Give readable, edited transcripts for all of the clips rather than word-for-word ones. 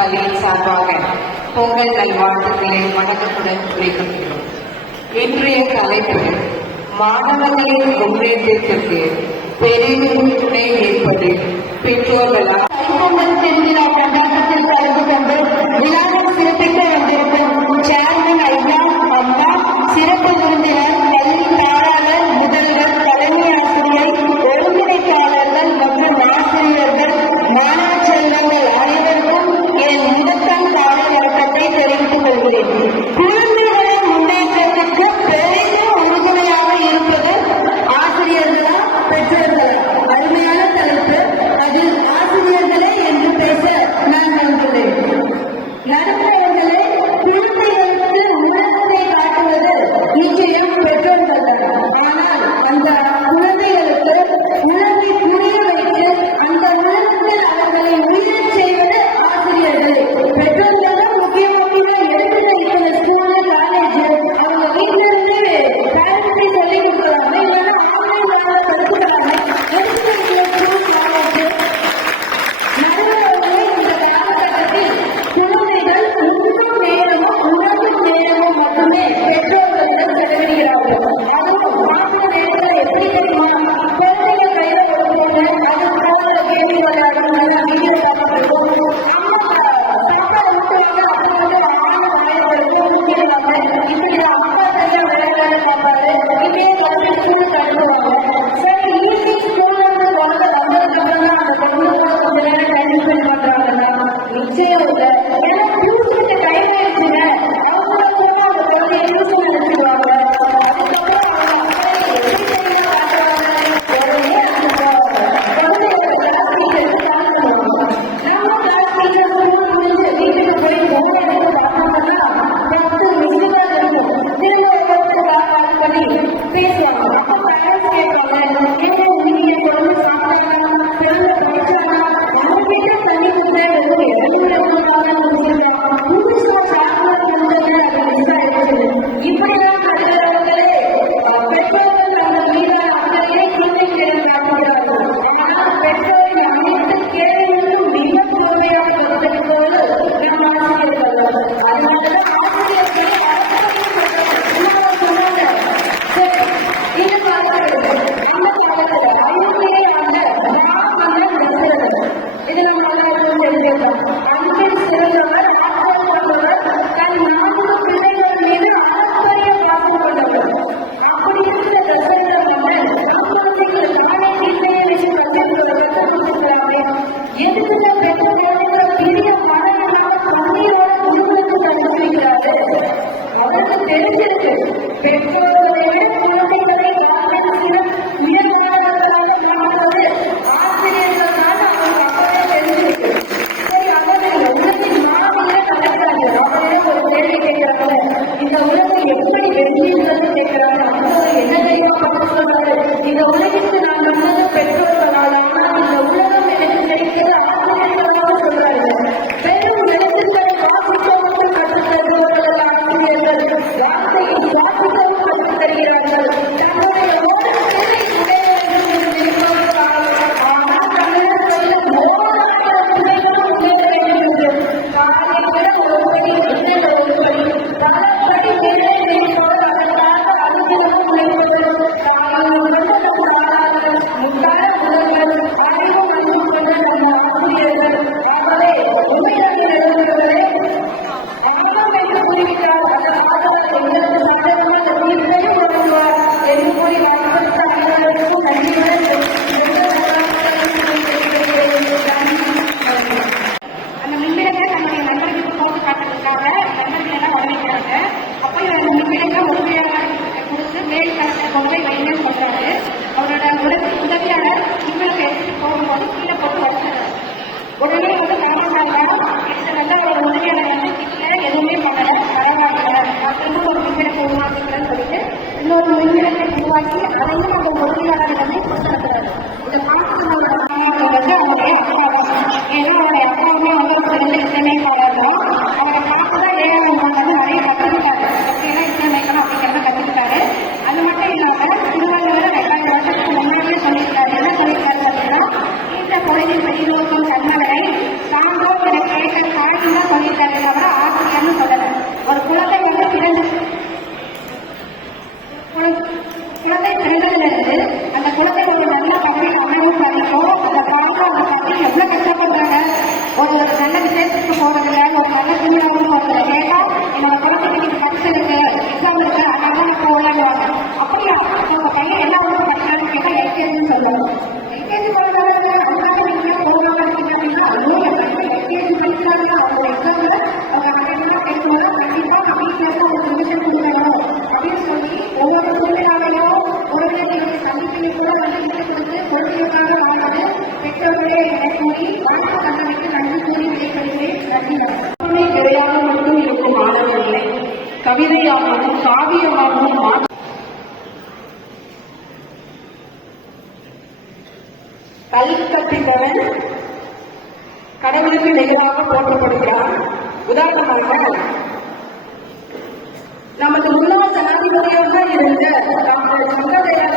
பள்ளியின் சார்பாக பொங்கல் நல்வாழ்த்துக்களை வணக்கத்துடன் குறிப்பிடுகிறோம். இன்றைய தலைப்பு மாணவர்களின் முன்னேற்றத்திற்கு பெரிதும் துணை நிற்பது பெற்றோர்களால். தைப்பொங்கல் திருவிழா கொண்டாட்டத்தில் கலந்து கொண்டு விழாவை சிறப்பிக்க வந்திருக்கும் சேர்மன் ஐயா, அம்மா, சிறப்பு விருந்தினர், பள்ளி தாளாளர், முதல்வர், தலைமை ஆசிரியர், ஒருங்கிணைப்பாளர்கள் மற்றும் ஆசிரியர்கள், மாணவ செல்வங்கள் அனைவருக்கும் என் முதற்கான காலை வணக்கத்தை தெரிவித்துக் கொள்கிறேன். குழந்தைகளின் முன்னேற்றத்திற்கு பெரிதும் உறுதுணையாக இருப்பது ஆசிரியர்களா பெற்றோர்களா? அருமையான தலைப்பு. அதில் ஆசிரியர்களே என்று பேச நான் வந்துள்ளேன். நடுத்தரவர்களே, குழந்தைகளுக்கு உலகத்தை காட்டுவது நிச்சயம் பெற்றோர்கள் தான். ஆனால் அந்த குழந்தைகளுக்கு உலகை புரிய வைத்து அந்த உலகத்தில் அவர்களை உயிரச் செய்வது ஆசிரியர்களே. பெற்றோர்கள் தான் முக்கியமாக எடுத்துட்டு இருக்கிற ஸ்கூலு, காலேஜ், அவங்க வீட்டில இருந்து பேரண்ட்ஸை சொல்லிக் கொடுக்கலாமே, இல்லைன்னா ஆன்லைன்ல கற்றுக்கலாமே. எடுத்துட்டு இருக்கிற ஸ்கூல், காலேஜ் நடுவர்களே, இந்த காலகட்டத்தில் குழந்தைகள் உண்ணும் நேரமும் உணவும் நேரமும் மட்டுமே பெற்றோர்களிடம் செலவிடுகிறார்கள். அதுவும் மாற்று நேரத்தில் எப்படி தெரியுமா? குழந்தைகள் கையில ஒரு போன அது போல கேள்வி விளையாடும், நல்லா வீடியோ பார்த்துருக்கோம். சாப்பாடு ஊட்டுவாங்க, அப்போ வாயிலும் ஊட்டிடுவாங்க. இப்படி அப்பா கையா விளையாட பார்ப்பாரு. இப்படியே குழந்தை ஸ்கூலுக்கு அனுப்புவாங்க. சரி, ஈவினிங் ஸ்கூல்ல இருந்து குழந்தை வந்ததுக்கப்புறம் தான் அந்த குழந்தையோட கொஞ்ச நேரம் டைம் ஸ்பெண்ட் பண்றாங்கன்னா நிச்சயம் இல்லை. ஏன்னா டியூஷனுக்கு டைம் ஆயிடுச்சுங்க. அவங்கள கூட அந்த குழந்தைய டியூஷன் அனுப்பிடுவாங்க. அதுக்கப்புறம் அவங்க அப்பா எப்படி தெரியுமா காட்டுவாங்க, உடனே அந்த குழந்தையோட கிளாஸ் டீச்சருக்கு கால் பண்ணுவாங்க. நம்ம கிளாஸ் டீச்சர் ஸ்கூல் முடிஞ்சு வீட்டுக்கு போய் போன் எடுத்து பார்த்தோம்னா 10 மிஸ்டுகள் இருக்கும். திரும்ப ஒரு கால் பண்ணி பேசுவாங்க. அப்போ பேரண்ட்ஸ் கேட்பாங்க, ஏங்க நீங்க குழந்தை சாப்பிட்டாங்க, குழந்தை படிச்சாங்க, நம்ம கிட்ட தண்ணி கொடுத்தா எதுவும் 200 சொல்றாங்க. சொல்லியிருக்காரு தவிர ஆசிரியர்னு சொல்லல. ஒரு குழந்தை வந்து குழந்தை பிறந்ததுல இருந்து அந்த குழந்தை ஒரு நல்ல பதவியில் அமையும் வரைக்கும் அந்த பாடம் அந்த பதவி எவ்வளவு கஷ்டப்படுறாங்க. ஒரு நல்ல விசேஷத்துக்கு போறதில்ல, ஒரு நல்ல திருவிழாவும் போறதில்ல. கேட்டா என்னோட குழந்தைக்கு நீங்க படிச்சிருக்கு, எக்ஸாம் இருக்கு, அதனால போகலாங்க. அப்படியா உங்க பையன் என்ன வந்து படிக்கிறான்னு கேட்டா எல்கேஜின்னு சொல்லணும். எல்கேஜி போறதால அதுக்காக நீங்க போகாம இருக்கீங்க அப்படின்னா எல்கேஜி படிக்கிறாங்க. அவங்க எக்ஸாம்ல அவங்க கண்டிப்பா பேசுவாங்க, கண்டிப்பா நான் வீட்டுல இருந்து அவங்க பெர்மிஷன் கொடுக்கணும் அப்படின்னு சொல்லி ஒவ்வொரு சூழ்நிலையிலும் உறவினர்களுடைய சந்திப்பினை கூட வந்து விட்டு கொடுத்து குழந்தைகளுக்காக வாழ்வது பெற்றோர்களே என கூறி மாணவ கண்ணனுக்கு நன்றி கூறி விடைபெறுகிறேன். நன்றி. கிடையாக மட்டும் இருக்கும் மாணவர்களை கவிதையாகவும் காவியமாகவும் கல் கற்பிப்பவன் கடவுளுக்கு நிகராக போற்றப்படுகிறான். உதாரணமாக நமது முன்னாள் ஜனாதிபதியாக இருந்த டாக்டர் சந்திரசேகர்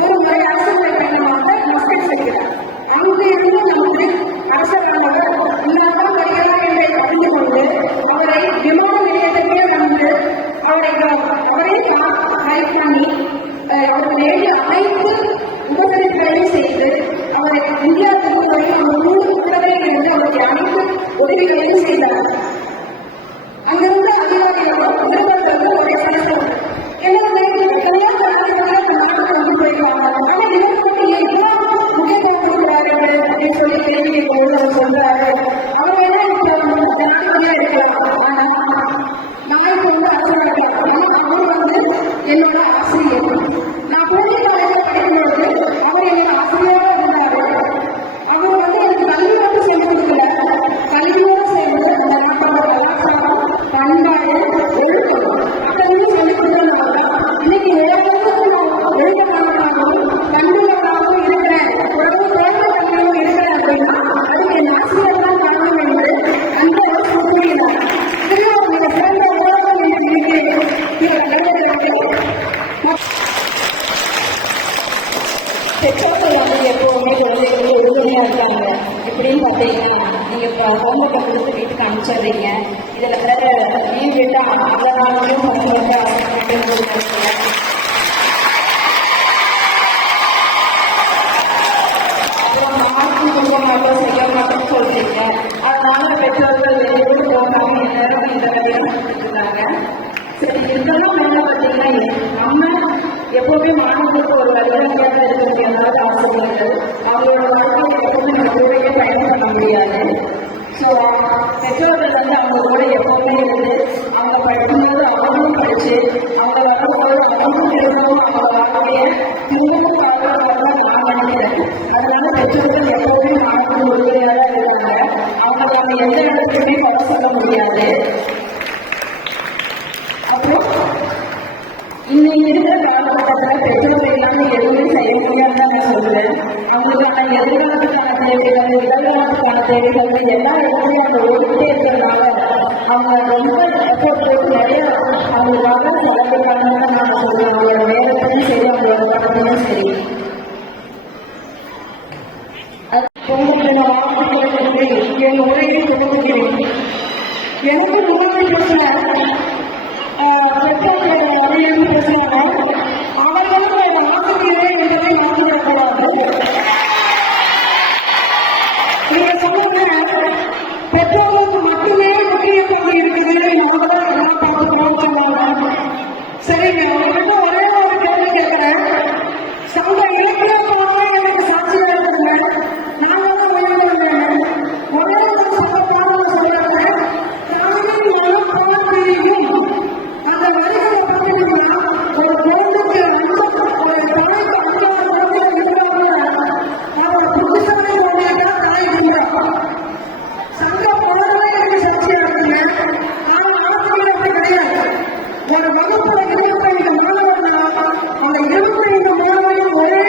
ஒரு முறை அரசுமுறை பயணமாக மஸ்கட் செல்கிறார். அங்கு இருந்து நமது அரசரானவர் இன்னாதான் வருகிறார் என்பதை அறிந்து கொண்டு அவரை விமான நிலையத்திற்கே வந்து அவரை கைட் பண்ணி அவர் வேண்டிய அனைத்து உபகரிப்புகளையும் செய்து அவரை இந்தியா திரும்பி அவர் கூடவே இருந்து அவருடைய அனைத்து உதவிகளையும் செய்தார். அங்கிருந்து அதிகாரிகளும் நிருபர்களும் ஒரே சலசலம். அப்படின்னு சொல்லி கேள்வி கேட்கும்போது அவர் சொல்றாரு, அவர் என்ன ஜனாதிபதியா இருக்கலாம், ஆனா நான் இப்ப வந்து அரசாங்கம் அவர் வந்து என்னோட ஆசிரியர். நான் பூஜை காலேஜில் படிக்கும்போது அவர் என்னோட ஆசிரியராக இருந்தாரு. அவர் வந்து எனக்கு கல்வி மட்டும் சேர்ந்து கொடுக்கல, கல்வியோடு சேர்ந்து அந்த நாட்டோட கலாச்சாரம், பண்பாடு, ஒழுக்கம் அப்படியும் சொல்லிக் கொடுத்ததுனால இன்னைக்கு ஒழுக்கமானதாகவும் பண்புள்ளதாகவும் இருக்கிறேன், உறவு குழந்தை தன்மையும் இருக்கிறேன் அப்படின்னா அதுக்கு என் ஆசிரியர் தான் காரணம் என்று அந்த கூறினார். திரும்ப மிக சிறந்த உலகம் என்று நினைக்கிறேன். பெற்றோர்கள் வந்து எப்பவுமே குழந்தைகளுக்கு உறுதுணையா இருக்காங்க. எப்படின்னு பார்த்தீங்கன்னா நீங்க ஹோம்ஒர்க்கை கொடுத்து வீட்டுக்கு அனுப்பிச்சிடுறீங்க. இதுல வேற லீவ் விட்டா அந்த நாளையும் பசங்களுக்கு அப்புறம் மார்க்கும் கொஞ்சம் மாட்டோம் செய்ய மாட்டோம்னு சொல்றீங்க. அதனால பெற்றோர்கள் வெளியூர் போகாம எல்லாரும் இந்த வேலையை செஞ்சுட்டு இருக்காங்க. சரி, இதெல்லாம் மேல பார்த்தீங்கன்னா நம்ம எப்பவுமே மாணவர்களுக்கு ஒரு வழிகாட்டியாக இருக்க முடியாத ஆசிரியர்கள் அவங்களோட வாழ்க்கையை எப்பவுமே நம்ம கூடவே பயணம் பண்ண முடியாது. ஸோ பெற்றோர்கள் வந்து அவங்க கூட எப்பவுமே இருந்து அவங்க படிக்கும்போது அவங்களும் படிச்சு அவங்க வரும்போது அவங்களும் எழுதவும் அவங்க வாழ்க்கைய திரும்பவும் பாதுகாப்பாக நான் நினைக்கிறேன். அதனால பெற்றோர்கள் எப்பவுமே மாணவர்கள் உறுதியாக இருக்காங்க. அவங்க நம்ம எந்த இடத்துலையுமே குறை சொல்ல முடியாது. அப்புறம் இன்னைக்கு இருக்கிற காலகட்டத்தில் பெற்றோர்கள் எல்லாமே எதுவுமே செய்ய முடியாதுன்னு நான் சொல்றேன். அவங்களுக்கான எதிர்காலத்துக்கான தேவைகள், எதிர்காலத்துக்கான தேவைகள் எல்லா இடத்துலையும் அவங்க ஓடிட்டே இருக்கிறதுனால அவங்க ரொம்ப எஃபோர்ட் போட்டு நிறைய அவங்களுக்காக செலவிட்டாங்கன்னு நான் சொல்றேன். அவங்களோட வேலையும் சரி, அவங்களோட பணத்தையும் சரி. உங்களுக்கு வாழ்த்துக்களை என் உரையை தொடங்குகிறேன். எனக்கு முன்னாடி பிரச்சனை பெற்றோர்கள் அறியன்னு பேசுறாங்க. அவர்களும் என் ஆசிரியரே என்பதை மாற்றிவிடக்கூடாது. நீங்க சொல்லுங்க, பெற்றோர்களுக்கு மட்டுமே முக்கியத்துவம் இருக்குது, நாமதான் எல்லாம் பார்த்துக்கிறோம் சொன்னாங்க. சரிங்க, உங்ககிட்ட ஒரே ஒரு கேள்வி கேட்கிறேன். சங்க இலக்கியமாக எனக்கு சாட்சியா இருக்குங்க. நான் வந்து உயர்ந்தேன். ஒரே ஒரு சங்க பாடல் சொல்றாங்க, தாயின் மனம் பார்வையும் அந்த வரிகளை பார்த்தீங்கன்னா ஒரு பொருளுக்கு ஒரு தலைக்கு அஞ்சாறு குழந்தைகள் இருக்கிறவங்க அவர் புதுசாலை உடையதான் தலைவிடுறான். சங்க போனதே எனக்கு சர்ச்சையா இருக்குங்க. நான் ஆசிரியர் அப்படி கிடையாது. ஒரு வகுப்புல 25 மாணவர்னா அந்த 25 மாணவர்கள் ஒரே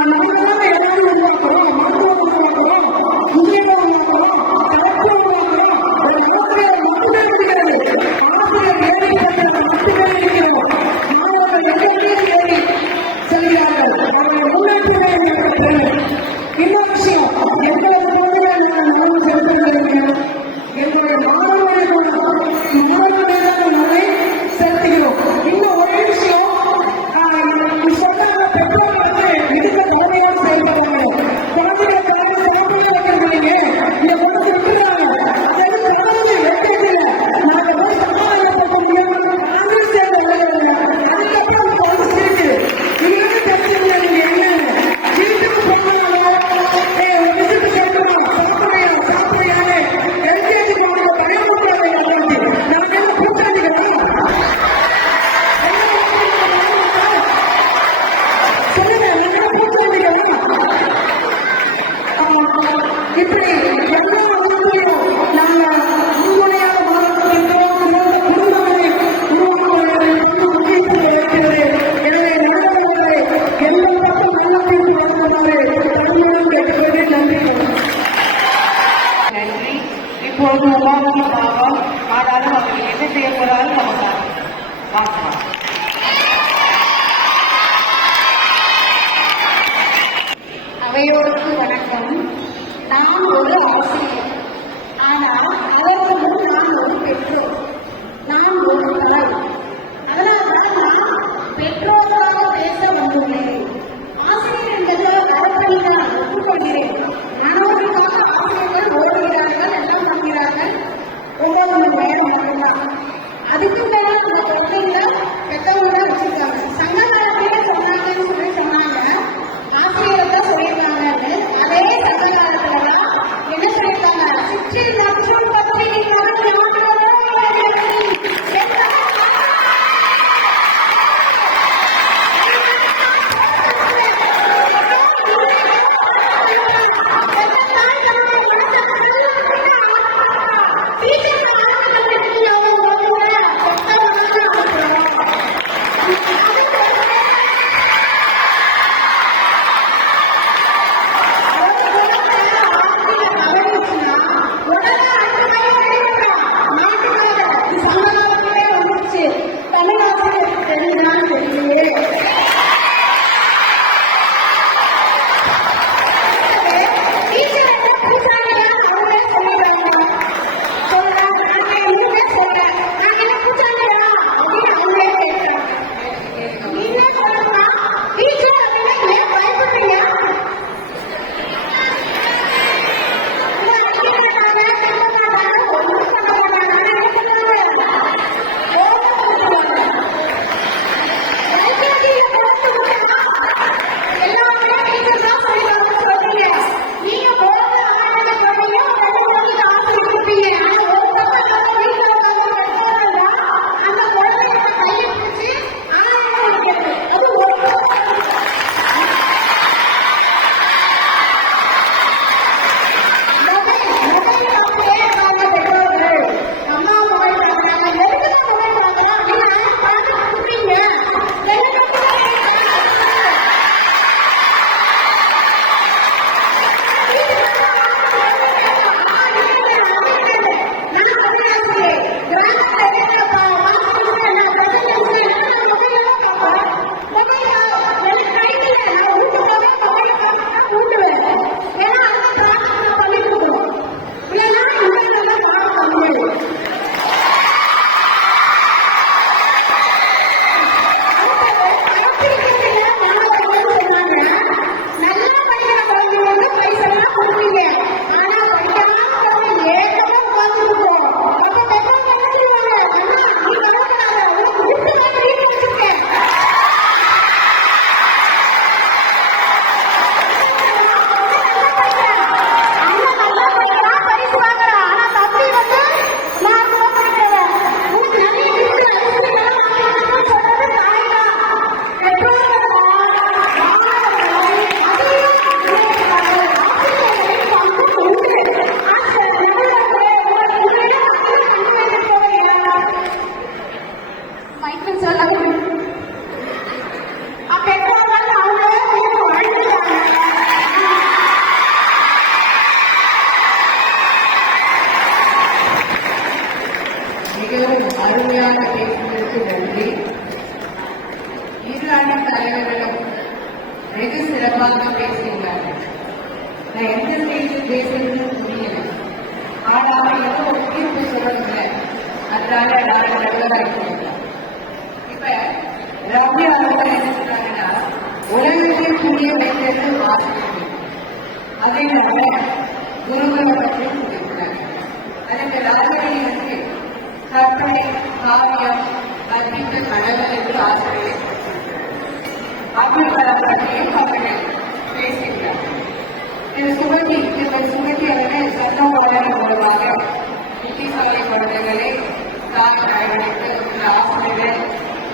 நம்ம ஏதாவது உருவாக்குறோம், மருத்துவம் உருவாக்குறோம், இன்ஜினியர் உருவாக்குறோம், கலெக்டர் உருவாக்குறோம். ஒரு ஆசிரியர் மட்டுமே இருக்கிறது. ஆசிரியர் ஏறிப்பட்டது மட்டுமே இருக்கிறோம். மாணவர்கள் எங்கெங்கே ஏறி செல்கிறார்கள். அவர்கள் முன்னேற்றமே எங்களுக்கு தேவை. இன்னொரு விஷயம், எங்களது பொருள்கள் நான் செலுத்துகிறேன். எங்களுடைய மாணவர்கள் நம்மை செலுத்துகிறோம். இன்னும் ஒரே விஷயம், சொன்னாங்க பெற்றோர்களுக்கு இருக்க தலைமையாக செயல்படுறாங்க. குழந்தைகள் தலைமை சாப்பிட வைக்கிறீங்க, இதை கொடுத்து விட்டுறாங்க. அது தலைமை வெட்டதில்லை. நாங்கள் போய் சமாதானப்படுத்த முடியும். காங்கிரஸ் தேர்தல் வருகிறாங்க. அதுக்கப்புறம் வந்து சிரிக்குது. இதுக்கு தெரிஞ்சுங்க நீங்க என்னன்னு. வீட்டுக்கு போனாலும் விசிட்டு கேட்கணும், சாப்பிடுறாங்க எல்கேஜி போன பயன்படுத்தாங்க. நாங்கள் என்ன கூட்டாளிகளா? சொல்லுங்க, நாங்கள் கூட்டாளிகளா? இப்படி எல்லா வகுப்புலையும் நாங்கள் முன்முறையாக மாணவர்களுக்கு சிறந்த குடும்பங்களை உருவாக்குவதில் முக்கியத்துவம் இருக்கிறது. எனவே மாணவர்களை எல்லா பக்கம் நல்ல தீர்ப்பு வழங்குமாறு பணியுடன் கேட்டுக்கொள்கிறேன். நன்றி. நன்றி. இப்போது உமாவதி பாபா ஆனாலும் அவர்கள் என்ன செய்ய போறாலும் நம்ம பார்க்கலாம். அவையோருக்கு வணக்கம். நான் ஒரு ஆசிரியர், ஆனால் அதற்கு முன் நான் ஒரு பெற்றோர், நான் ஒரு தாய். அதனால்தான் நான் பெற்றோராக பேச வந்துள்ளேன். ஆசிரியர் என்பது அறப்பணி தான், ஒப்புக்கொள்கிறேன். மாணவர்களுக்காக ஆசிரியர்கள் ஓடுகிறார்கள், எல்லாம் பண்ணுகிறார்கள். 9 மணி நேரம் மட்டும்தான். அதுக்கு மேல அந்த தொழில பெற்றவங்க வச்சிருக்காங்க. சங்க காலத்திலே சொன்னாங்கன்னு சொன்னாங்க. ஆசிரியர் தான் சொல்லியிருக்காங்க. வெகு சிறப்பாக பேசியிருந்தார்கள். நான் எந்த ஸ்டேஜில் பேசுறதுன்னு புரியல. ஆனால் ஏதோ ஒரு தீர்ப்பு சொல்லணுங்க, அதனால நான் நடுவராக இருக்கேன். இப்ப ரம்யா அவர்கள் என்ன சொன்னாங்கன்னா, உலகத்தில் புரிய வைக்கிறது வாசிப்பு, அதே போல குருகுல பற்றி சொல்லியிருக்கிறாங்க. அதுக்கு ராஜகிரி வந்து கற்பனை, காவியம், கற்பித்த கடவுள் என்று ஆசிரியர் அவர்களை பற்றியும் அவர்கள் பேசியிருக்கிறார்கள். சுகந்தி அவர்கள் சட்டவாளர் மூலமாக புத்திசாலி குழந்தைகளை தாய் தலைவனுக்கு ஆசிரியர்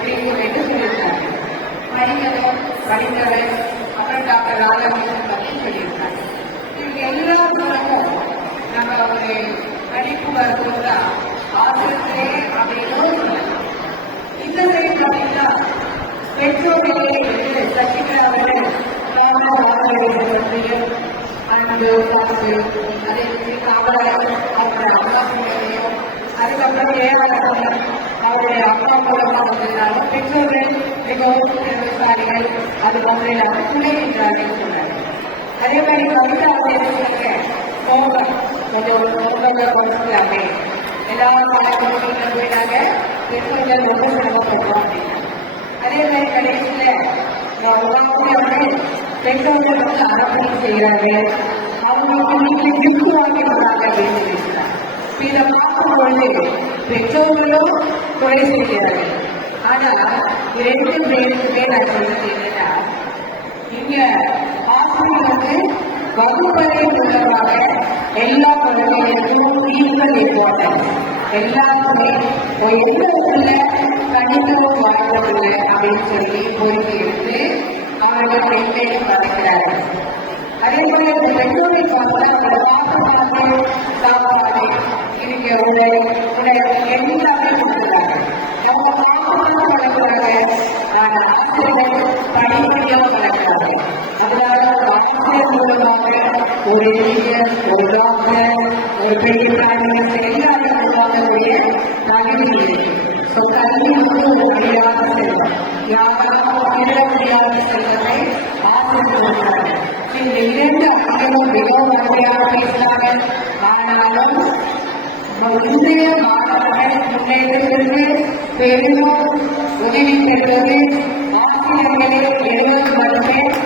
பிரிக்கும் என்று சொல்லியிருந்தார்கள். படித்தவர் அப்புறம் டாக்டர் ராதாகிருஷ்ணன் பற்றி சொல்லியிருக்காங்க. இவங்க எல்லாருக்கும் நம்ம ஒரு படிப்பு வரும்போது ஆசிரியர்களே அப்படின்னு சொல்லலாம். இந்த சைடு பார்த்தீங்கன்னா பெற்றோர்களே என்று சசிகலா அவர்கள் பற்றியும் அன்பு காப்பு அதை பற்றி காவலர் அவருடைய அப்பா பிள்ளைகளையும் அதுக்கப்புறம் ஏழாளர்கள் அவருடைய அப்பா மூலமாக வந்ததுனால பெற்றோர்கள் மிகவும் திறமைசாலிகள் அது போன்ற இல்லாமல் துணை என்றார்கள் சொன்னார். அதே மாதிரி கவிதா அவர்களுக்கு கோபம் கொஞ்சம் கொடுக்கலாமே எல்லாரும் வீட்டில் போயிட்டாங்க, பெற்றோர்கள் ரொம்ப சிரமப்படுறோம் அப்படின்னா. அதே மாதிரி கடைசியில் அவர்கள் பெற்றோர்கள் வந்து அரப்பணி செய்கிறாங்க, அவங்களுக்கு வீட்டில் கிஃப்ட் வாங்கி வராங்க அப்படின்னு பேசுகிறாங்க. இதை பார்க்கும்பொழுது பெற்றோர்களும் குறை செய்கிறார்கள். ஆனால் இரண்டு பேருக்குமே நான் சொல்றது என்னன்னா, இங்க ஆசிரியர் வந்து வகுப்பறை உள்ளதாக எல்லா குழந்தைகளுக்கும் ஈக்குவல் இம்பார்ட்டன்ஸ், எல்லாருமே எந்த ஊர்ல கணிதமும் வாழ்ந்ததில்லை அப்படின்னு சொல்லி பொறுத்து எடுத்து அவர்கள் பெண்மையை வளர்க்கிறார்கள். அதே போல இந்த பெற்றோரை பார்த்து சாப்பாடு இருக்க உடை எல்லாமே கொடுக்குறாங்க. அவங்க பாசமாக வளர்க்கிறாங்க, ஆசிரியர்கள் படிப்படியாக வளர்க்கிறாங்க. அதனால ஆசிரியர் மூலமாக ஒரு இளைஞர், ஒரு டாக்டர், ஒரு பெரிய பிராணிகள் எல்லாரும் உருவாக்கக்கூடிய தகுதி இருக்கு. கல்வி வந்து ஒரு அழியாத செல்வம், யாராலும் அழிட முடியாத செல்வத்தை ஆசிரியர் கொடுக்கிறாங்க. இந்த இரண்டு அறிவும் மிகவும் வசதியாக பேசினாங்க. ஆனாலும் இன்றைய மாணவர்கள் முன்னேற்றத்திற்கு பெரும் உதவி பெறுவது ஆசிரியர்களே 70 வருஷம்